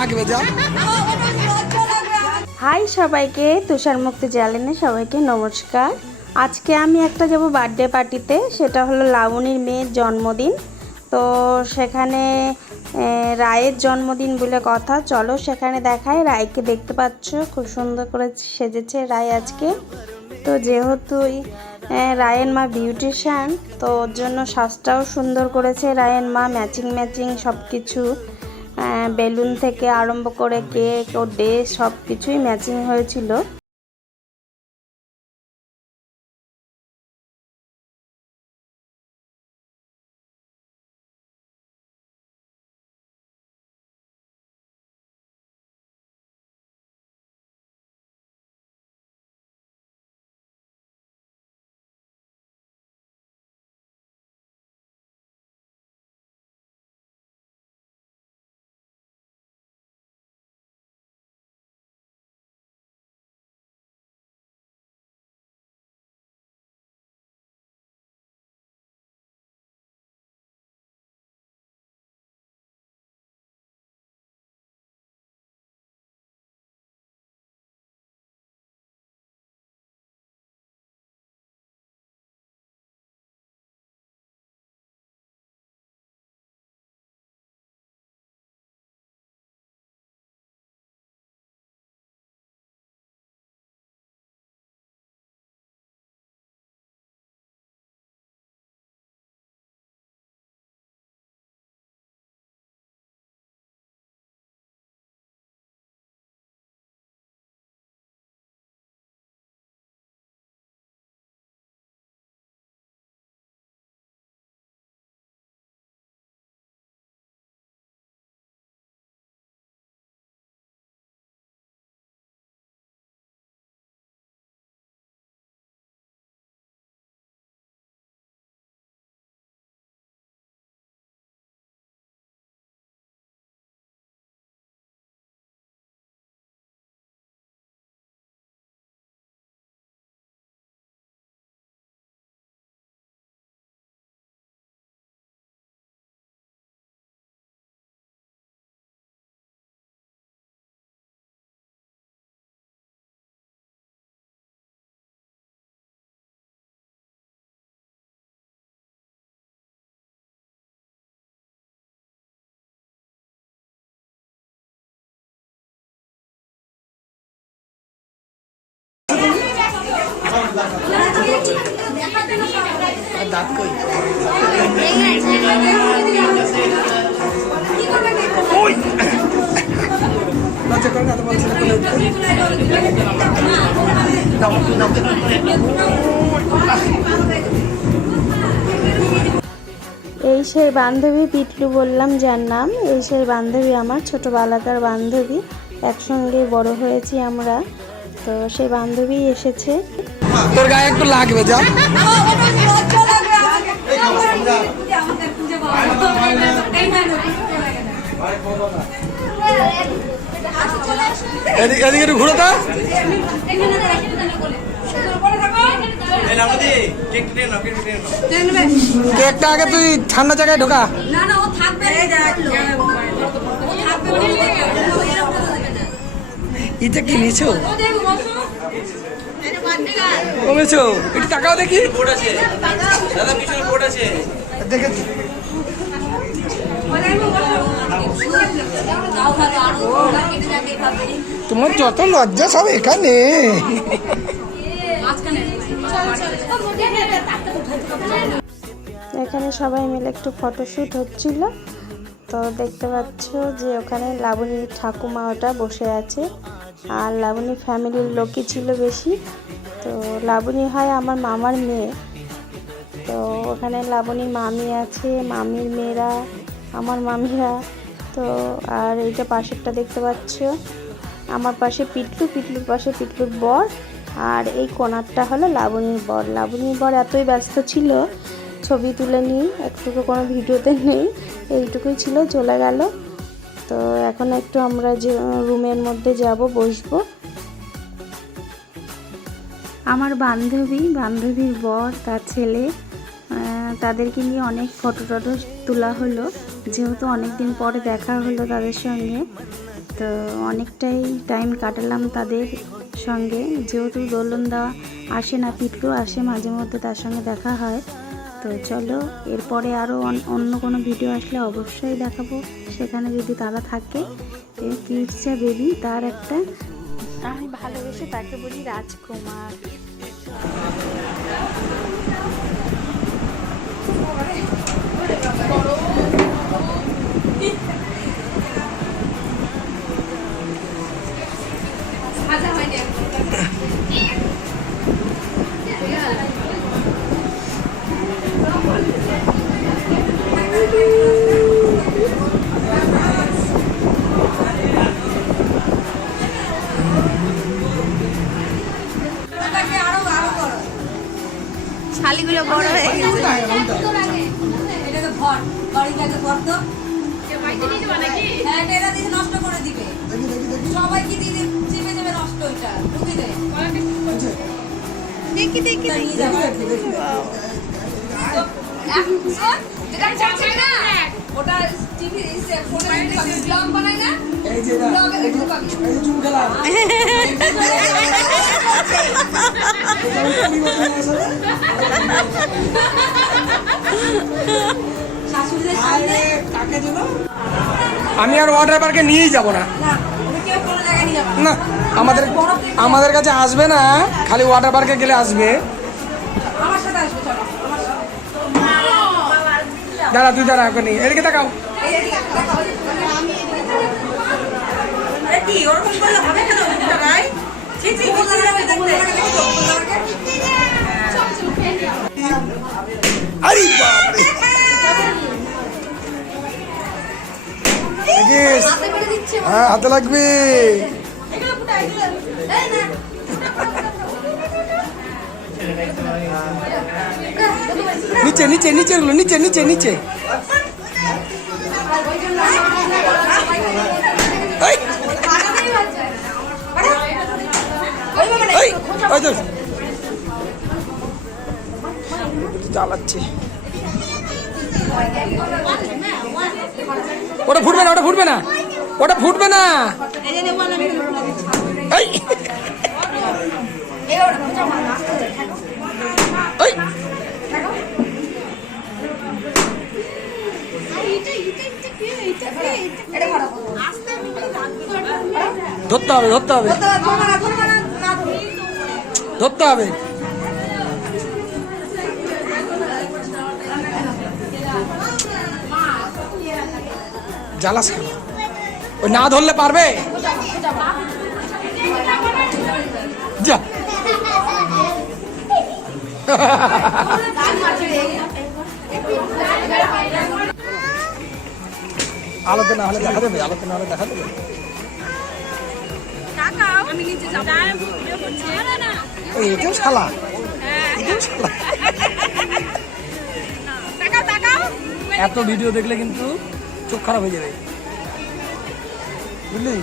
লাগবে যা। হাই সবাইকে, তুষার মুক্তি চ্যানেলে সবাইকে নমস্কার। আজকে আমি একটা যাব বার্থডে পার্টিতে, সেটা হলো লাবণীর মেয়ের জন্মদিন। তো সেখানে রায়ের জন্মদিন বলে কথা, চলো সেখানে দেখায়। রায়কে দেখতে পাচ্ছ, খুব সুন্দর করে সেজেছে রায় আজকে। তো যেহেতু রায়ের মা বিউটিশিয়ান, তো ওর জন্য সাজটাও সুন্দর করেছে রায়ের মা। ম্যাচিং ম্যাচিং সব কিছু, বেলুন থেকে আরম্ভ করে কেক ও ড্রেস সব কিছুই ম্যাচিং হয়েছিল। দাঁত কই? এই সেই বান্ধবী পিটলু বললাম যার নাম, এই সেই বান্ধবী আমার ছোটোবেলাকার বান্ধবী, একসঙ্গে বড় হয়েছি আমরা। তো সেই বান্ধবী এসেছে। তোর গায়ে একটু লাগবে যা। এদিকে একটু ঘুরে তো। কেকটা আগে তুই ঠান্ডা জায়গায় ঢোকা। এটা কি নিছো? কমেছো? একটু টাকাও দেখি। দেখেছি। তোমার যত লজ্জা সব এখানে। এখানে সবাই মিলে একটু ফটোশ্যুট হচ্ছিল। তো দেখতে পাচ্ছ যে ওখানে লাবণীর ঠাকুমা ওটা বসে আছে, আর লাবণীর ফ্যামিলির লোকই ছিল বেশি। তো লাবণী হয় আমার মামার মেয়ে। তো ওখানে লাবণীর মামি আছে, মামির মেয়েরা, আমার মামিরা। তো আর এইটা পাশেরটা দেখতে পাচ্ছ, আমার পাশে পিটলু, পিটলুর পাশে পিটলুর বর, আর এই কোণারটা হলো লাবণীর বর। লাবণীর বর এতই ব্যস্ত ছিল, ছবি তুলে নিই, একটুকু কোনো ভিডিওতে নেই, এইটুকুই ছিল, চলে গেল। তো এখন একটু আমরা যে রুমের মধ্যে যাব, বসবো। আমার বান্ধবীর বর, তার ছেলে, তাদেরকে নিয়ে অনেক ফটো টটো তোলা হলো, যেহেতু অনেক দিন পরে দেখা হলো তাদের সঙ্গে। তো অনেকটাই টাইম কাটালাম তাদের সঙ্গে, যেহেতু দোলনদা আসে না, পিটকেও আসে মাঝে মধ্যে, তার সঙ্গে দেখা হয়। তো চলো এরপরে আরও অন্য কোনো ভিডিও আসলে অবশ্যই দেখাবো, সেখানে যদি তারা থাকে। এই কিডসা বেবি, তার একটা, আমি ভালোবেসে তাকে বলি রাজকুমার। শালিগুলো বড় হয়ে গেছে। নষ্ট করে দিবে সবাইকে দিয়ে চেপে যাবে নষ্ট ওইটা ঢুকে দেয়। দেখি দেখি যেটা চাচ্ছে না ওটা টিভি ফোনে ব্লগ বানায় না, এই যে ব্লগে দেখতে পাবি এই চুল খেলা শাশুড়িদের সামনে কাকে দেব। আমি আর ওয়াটার পার্কে নিয়েই যাব না, না ওকে কেউ কোনো জায়গায় নিয়ে যাবে না আমাদের কাছে আসবে না, খালি ওয়াটার পার্কে গেলে আসবে। আমার সাথে আসবে, চলো আমার সাথে। দাঁড়া তুই দাঁড়া, ওকে নিয়ে এদিকে তাকাও। কি ওরকম করলে হবে কেন? রাই ঠিক ঠিক বলতে যাবে দেখতে। আরে বাপ রে, দেখিস? হাতে করে দিচ্ছে হ্যাঁ হাতে লাগবে। এগুলো ফুটা এগুলো এই না নিচে নিচে নিচে গুলো নিচে নিচে নিচে। এই, এই, ওই তো। জ্বালাচ্ছে, ওটা ফুটবে না, ওটা ফুটবে না, ওটা ফুটবে না। এই, এই, ধরতে হবে ধরতে হবে ধরতে হবে। জ্বালাস কেন? ওই না ধরলে পারবে? যা আলোতে না হলে দেখা দেবে, আলোতে না হলে দেখা দেবে। ওই এটাও শালা, এটাও শালা। এত ভিডিও দেখলে কিন্তু চোখ খারাপ হয়ে যাবে, বুঝলি?